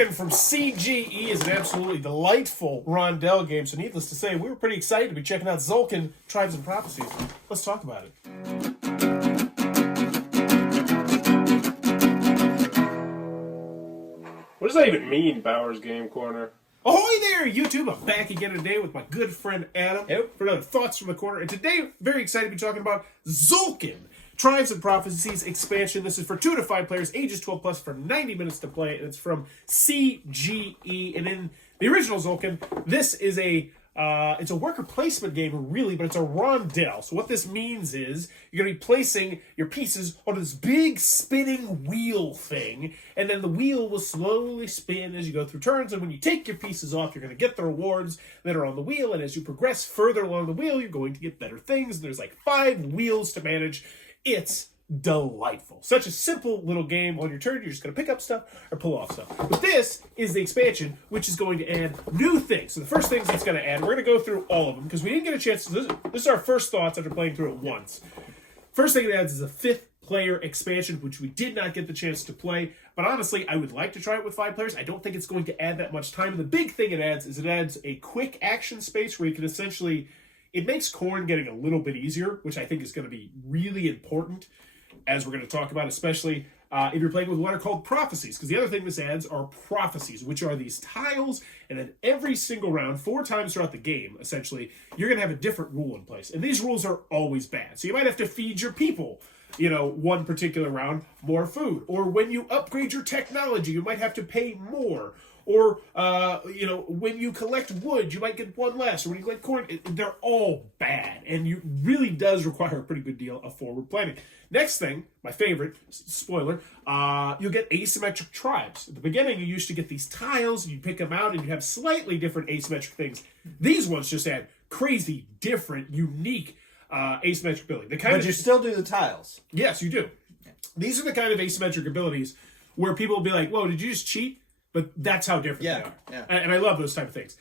Tzolk'in from CGE is an absolutely delightful rondel game. So needless to say, we were pretty excited to be checking out Tzolk'in, Tribes and Prophecies. Let's talk about it. What does that even mean, Bowers Game Corner? Ahoy there, YouTube! I'm back again today with my good friend Adam for another Thoughts from the Corner. And today, very excited to be talking about Tzolk'in, Tribes and Prophecies expansion. This is for 2 to 5 players, ages 12 plus, for 90 minutes to play. And it's from CGE. And in the original Tzolk'in, this is it's a worker placement game, really, but it's a rondel. So what this means is you're going to be placing your pieces on this big spinning wheel thing, and then the wheel will slowly spin as you go through turns, and when you take your pieces off, you're going to get the rewards that are on the wheel, and as you progress further along the wheel, you're going to get better things, and there's like 5 wheels to manage. It's delightful. Such a simple little game. On your turn, you're just going to pick up stuff or pull off stuff. But this is the expansion, which is going to add new things. So the first things it's going to add, we're going to go through all of them because we didn't get a chance to. This is our first thoughts after playing through it once. First thing it adds is a 5th player expansion, which we did not get the chance to play. But honestly, I would like to try it with 5 players. I don't think it's going to add that much time. And the big thing it adds is it adds a quick action space where you can essentially. It makes Corn getting a little bit easier, which I think is going to be really important, as we're going to talk about, especially if you're playing with what are called Prophecies. Because the other thing this adds are Prophecies, which are these tiles, and then every single round, 4 times throughout the game, essentially, you're going to have a different rule in place. And these rules are always bad. So you might have to feed your people, one particular round, more food. Or when you upgrade your technology, you might have to pay more. Or, when you collect wood, you might get 1 less. Or when you collect corn, they're all bad. And it really does require a pretty good deal of forward planning. Next thing, my favorite, spoiler, you'll get asymmetric tribes. At the beginning, you used to get these tiles, and you pick them out, and you have slightly different asymmetric things. These ones just add crazy, different, unique asymmetric ability. But you still do the tiles. Yes, you do. These are the kind of asymmetric abilities where people will be like, whoa, did you just cheat? But that's how different they are. Yeah. And I love those type of things.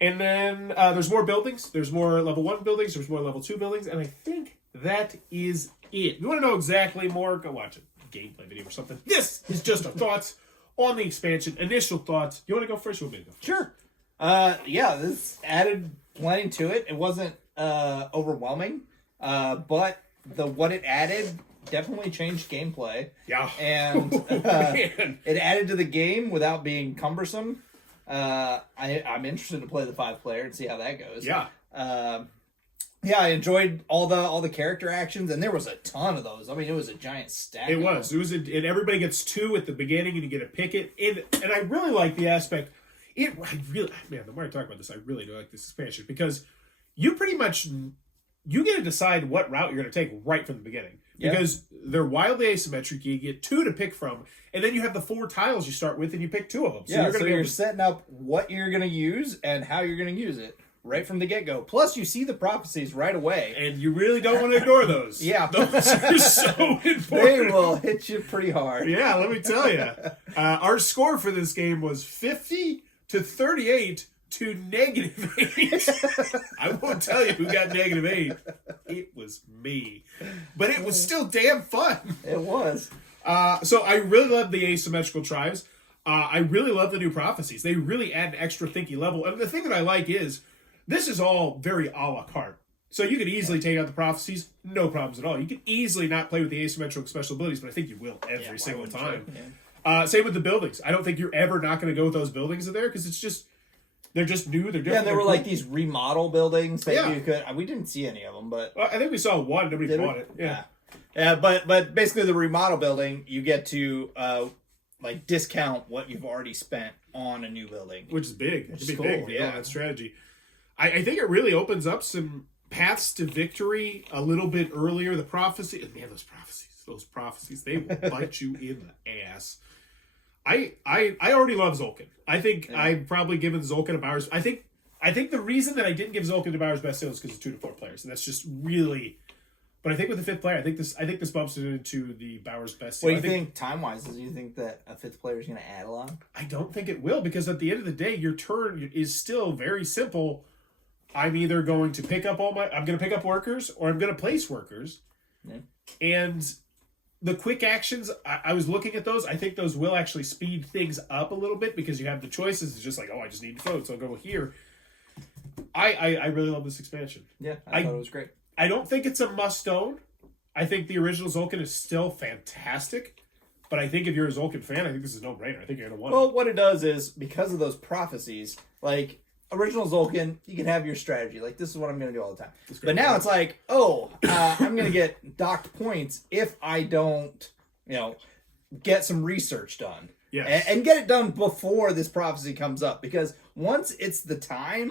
And then there's more buildings. There's more level 1 buildings. There's more level 2 buildings. And I think that is it. If you want to know exactly more, go watch a gameplay video or something. This is just our thoughts on the expansion. Initial thoughts. You want to go first? You want me to go first? Sure. This added plenty to it. It wasn't overwhelming. But what it added definitely changed gameplay. Yeah. And it added to the game without being cumbersome. I'm interested to play the 5 player and see how that goes. Yeah. I enjoyed all the character actions, and there was a ton of those. I mean, it was a giant stack. It was. And everybody gets 2 at the beginning, and you get to pick it. And I really like the aspect. The more I talk about this, I really do like this expansion because you pretty much you get to decide what route you're going to take right from the beginning. Because they're wildly asymmetric. You get 2 to pick from, and then you have the 4 tiles you start with, and you pick 2 of them. So you're setting up what you're going to use and how you're going to use it right from the get-go. Plus, you see the prophecies right away. And you really don't want to ignore those. Those are so important. They will hit you pretty hard. Yeah, let me tell you. Our score for this game was 50 to 38 to -8. I won't tell you who got -8. It was me. But it was still damn fun. It was. So I really love the asymmetrical tribes. I really love the new prophecies. They really add an extra thinky level. And the thing that I like is, this is all very a la carte. So you could easily take out the prophecies, no problems at all. You could easily not play with the asymmetrical special abilities, but I think you will every single time. Same with the buildings. I don't think you're ever not going to go with those buildings in there because it's just... They're just new. They're different. Yeah, there were like these remodel buildings that you could. We didn't see any of them, but I think we saw one. Nobody bought it. Yeah. But basically, the remodel building, you get to discount what you've already spent on a new building, which is big. Which is cool. Yeah, that strategy. I think it really opens up some paths to victory a little bit earlier. The prophecy, man, those prophecies, they will bite you in the ass. I already love Tzolk'in. I think I've probably given Tzolk'in a Bowers. I think the reason that I didn't give Tzolk'in to Bowers Best Sale is because it's 2 to 4 players, and that's just really. But I think with the 5th player, I think this bumps it into the Bowers Best Sale. What do you think time wise? Do you think that a 5th player is going to add a lot? I don't think it will because at the end of the day, your turn is still very simple. I'm either going to pick up I'm going to pick up workers or I'm going to place workers, and the quick actions, I was looking at those. I think those will actually speed things up a little bit because you have the choices. It's just like, oh, I just need to vote, so I'll go here. I really love this expansion. Yeah, I thought it was great. I don't think it's a must-own. I think the original Tzolk'in is still fantastic. But I think if you're a Tzolk'in fan, I think this is a no-brainer. I think you're going to want it. Well, what it does is, because of those prophecies, like, original Tzolk'in, you can have your strategy. Like, this is what I'm going to do all the time. But now it's like, I'm going to get docked points if I don't, get some research done. Yes. And get it done before this prophecy comes up. Because once it's the time,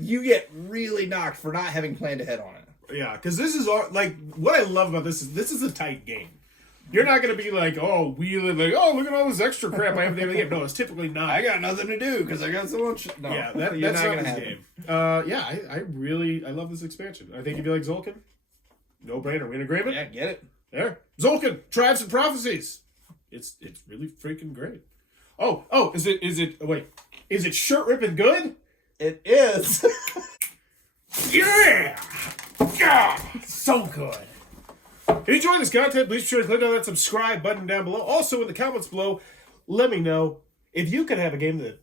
you get really knocked for not having planned ahead on it. Yeah, because this is, like, what I love about this is a tight game. You're not going to be like, look at all this extra crap I have in the game. No, it's typically not. I got nothing to do because I got so much. No, yeah, that's not going to happen. I love this expansion. I think if you like Tzolk'in, no brainer. We in agreement? Yeah, get it. There. Tzolk'in, Tribes and Prophecies. It's really freaking great. Is it shirt ripping good? It is. Yeah! So good. If you enjoyed this content, please be sure to click on that subscribe button down below. Also, in the comments below, let me know if you could have a game that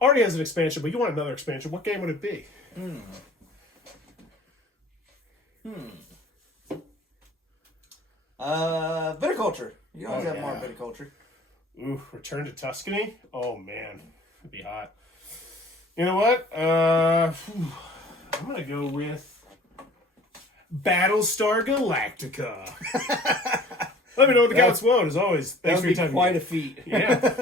already has an expansion, but you want another expansion. What game would it be? Viticulture. You always have more viticulture. Ooh, Return to Tuscany? Oh, man. It'd be hot. You know what? I'm going to go with Battlestar Galactica. Let me know in the comments below. As always, thanks for your time. Quite a feat. Yeah.